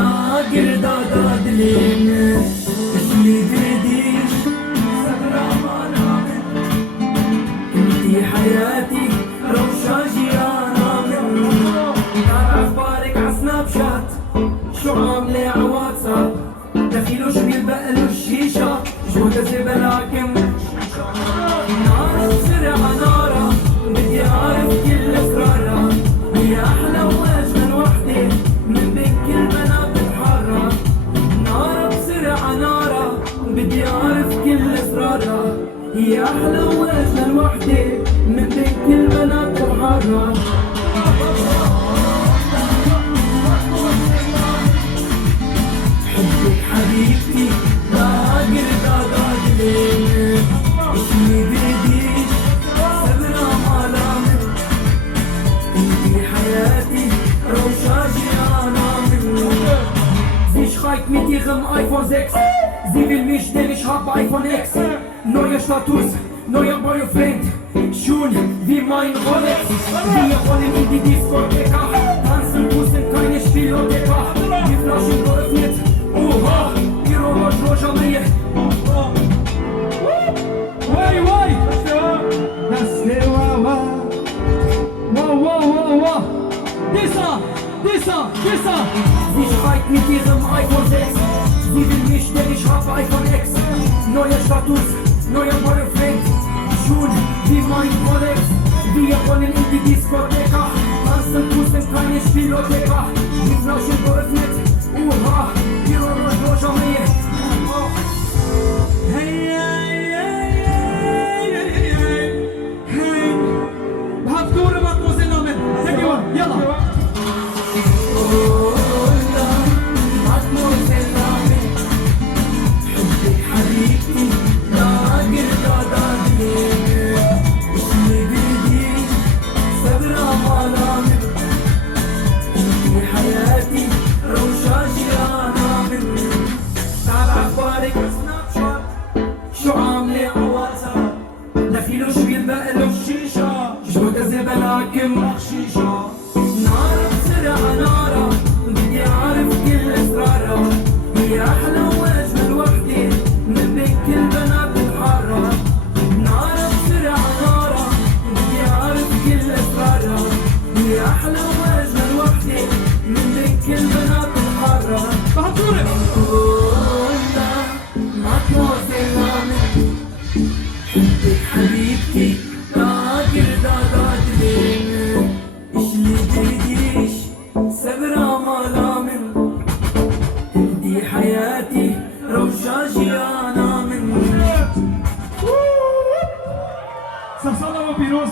قردادة دلين اللي تريديش صبرا ما نامن انتي حياتي روشاجي انا من تعرف اخبارك عسناب شات شو عاملة عواتساب دخيلو شو بيلبقلو الشيشة شو تزيب لكن نارة بسرعة نارة بدي اعرف كل اسرارها هي احلى واجمل وحدة من بين كل بنات الحارة نارة بسرعة نارة بدي اعرف كل اسرارها هي احلى واجمل وحدة من بين كل بنات الحارة حبك حبيبتي لا قردادة دلين اللي بديش صبرا ما لامن انتي حياتي روشاجي انا من Sie schreibt mit ihrem iPhone 6 Sie will mich, denn ich hab iPhone X Neuer Status, neuer Boyfriend Schon wie mein Rolex Wir wollen in die Diskotheka Tanzen, pusten, keine Spielotheka Die Flaschen geöffnet Oha, die Robot-Roja mir واي واي نسلي واوا واوا واوا ديسا ديسا ديسا Sie schreibt mit ihrem iPhone 6 Sie will mich, denn ich hab iPhone X Neuer Status, neuer Boyfriend Schon wie mein Rolex Wir wollen in die Diskotheka Tanzen, pusten, keine Spielotheka Die Flaschen geöffnet Oha, die Robot-Roja mir بهالدورة مادموزيل نامن تقوى يلا حبك حبيبتي لا قردادة دلين اللي بديش صبرا ما لامن انتي حياتي روشاجي انا من تعال اخبارك سناب شات شو عاملة عواتساب دخيلو شو بيلبقلو الشيشة شو كذبة لكن بخشيشة نارة بسرعة نارة بدي اعرف كل اسرارها هي احلى واجمل وحدة من بين كل بنات الحارة نارة بسرعة نارة بدي اعرف كل اسرارها هي احلى واجمل وحدة من بين كل بنات الحارة بهالدورة حبك حبيبتي لا قردادة دلين اللي بديش صبرا ما لامن انتي حياتي روشاجي انا من سلام بيروز